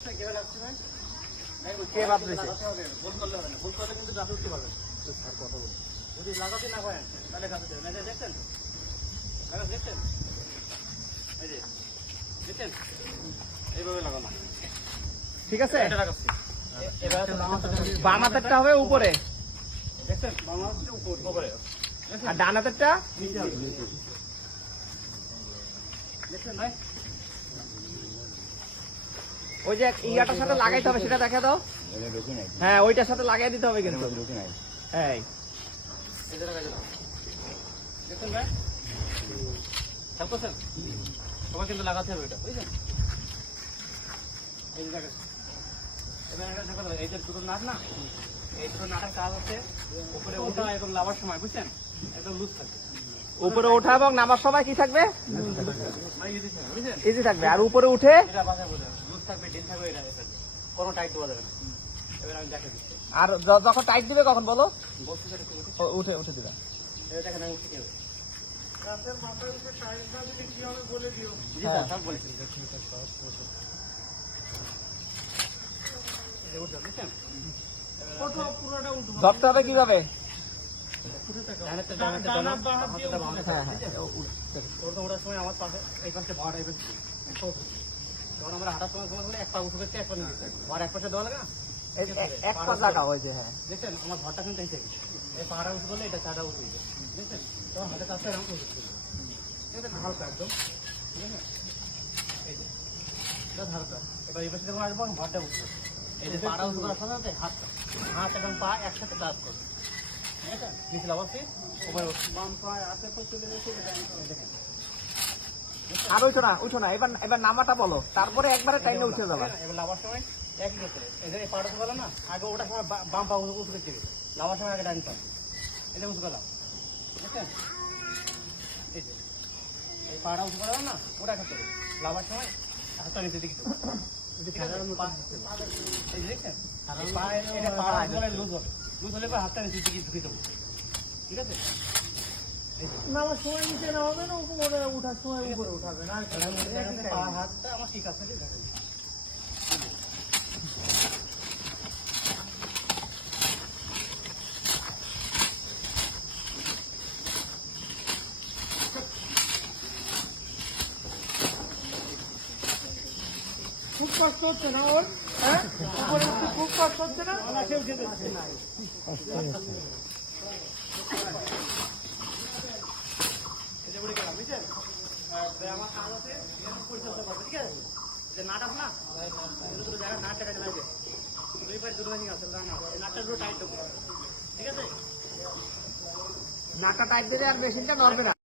কে বাদ দিয়েছে? যদি লাগাতে না পারেন তাহলে কাজ দেবেন। এই যে দেখছেন, লাগাতে দেখছেন, এই যে দেখছেন, এইভাবে লাগানো। ঠিক আছে, এটা লাগাচ্ছি। এবার তো বাম হাতেরটা হবে উপরে দেখছেন, বাম হাতটা উপরে, আর ডান হাতেরটা দেখছেন ভাই? ওই যে ইয়াটার সাথে লাগাইতে হবে, সেটা দেখা দাও। হ্যাঁ, ওইটার সাথে লাগাই দিতে হবে কিন্তু। হ্যাঁ, এই যে লাগাই দিলাম। দেখছেন ভাই? খেয়াল করছেন? সবাই কিন্তু লাগাতে হবে এটা, বুঝছেন? এই যে লাগাচ্ছি। এবার এটা দেখা যাবে, এই যে দুটো নাট না, এই দুটো নাটের কাজ হচ্ছে উপরে ওঠা এবং নামার সময়, বুঝছেন? একদম লুজ থাকে। উপরে ওঠা এবং নামার সময় কি থাকবে? মানে ইজি থাকে, বুঝছেন? ইজি থাকবে। আর উপরে উঠে এটা বাজার বোঝা, লুজ থাকবে, ঢিল থাকবে, এটা থাকবে, কোনো টাইট দেওয়া যাবে না। এবার আমি দেখে দিচ্ছি। আর যখন টাইট দিবে কখন বলো? বলছি যে একটু উঠে, উঠে উঠে দিবে। এটা দেখেন আমি উঠে গেল। জি হ্যাঁ। স্যার, সব বলেছি। এই যে উঠলো, বুঝছেন? ধরতে হবে কিভাবে? ডানাতে ডানা, হাতটা বাঁধা হ্যাঁ, থাকে, হ্যাঁ, বুঝছেন? ওঠার সময় আমার পাশে, এই পাশে ভাড়া, এই পাশে যখন আমরা হাঁটার সময় হলে এক পা উঠে করতে, এক পা নিচে থাকে। ভাড়া এক পাশে দেওয়া লাগে না? এক পা লাগা হয়েছে। হ্যাঁ, দেখছেন, আমার ঘরটা কিন্তু এই থেকে। এই পাহাড়া উঠে বললে এটা চাটা উঠে যায়, বুঝছেন? তখন হাতের কাজটা এরকম উঠে যায়। দেখছেন, হালকা একদম, ঠিক আছে? এই যে, এটা হালকা। এবার এই পাশে যখন আসবো, ঘরটা উঠবে। এই যে পাড়া উঠে করার সাথে সাথে হাত এবং পা একসাথে কাজ করবে। ঠিক আছে? নিচে লাগাচ্ছি, উপরে উঠছি। বাম পা হাতে পা চলে গেছে, দেখেন। আর উঠো না, উঠো না। এবার এবার নামাটা বলো, তারপরে একবারে টাইমে উঠে যাবা। এবার লাভার সময় একই করতে, এই যে এই পাড়া উঠে গেল না, আগে ওটার সময় বাম পা উঠে করতে হবে, লাভার সময় আগে ডান পা, এই যে উঠে গেলাম, বুঝছেন? এই যে এই পাড়া উঠে গেল না, ওটা করতে হবে, লাভার সময় হাতটা নিচে দিকে দেবো। ঠিক আছে? এই যে দেখছেন, এটা পাড়া লুজ হবে, লুজ হলে পর হাতটা নিচে দিকে ঢুকে দেবো। ঠিক আছে? নামার সময় নিচে নামাবে না, উপরে উঠার সময় উপরে উঠাবে না? হাতটা আমার ঠিক আছে, দেখেন। খুব কষ্ট হচ্ছে না ওর? হ্যাঁ, উপরে উঠতে খুব কষ্ট হচ্ছে না? এই যে উড়ে গেলাম, বুঝছেন? আমার কাজ আছে, পরিচর্যা করবো, ঠিক আছে? যে নাট আছে না, দুটো জায়গায় নাটটা কাজে লাগবে, দুই পায়ে দুটো মেশিন আছে, নাটটা দুটো টাইট দেবো, ঠিক আছে? নাটটা টাইট দিলে আর মেশিনটা নড়বে না।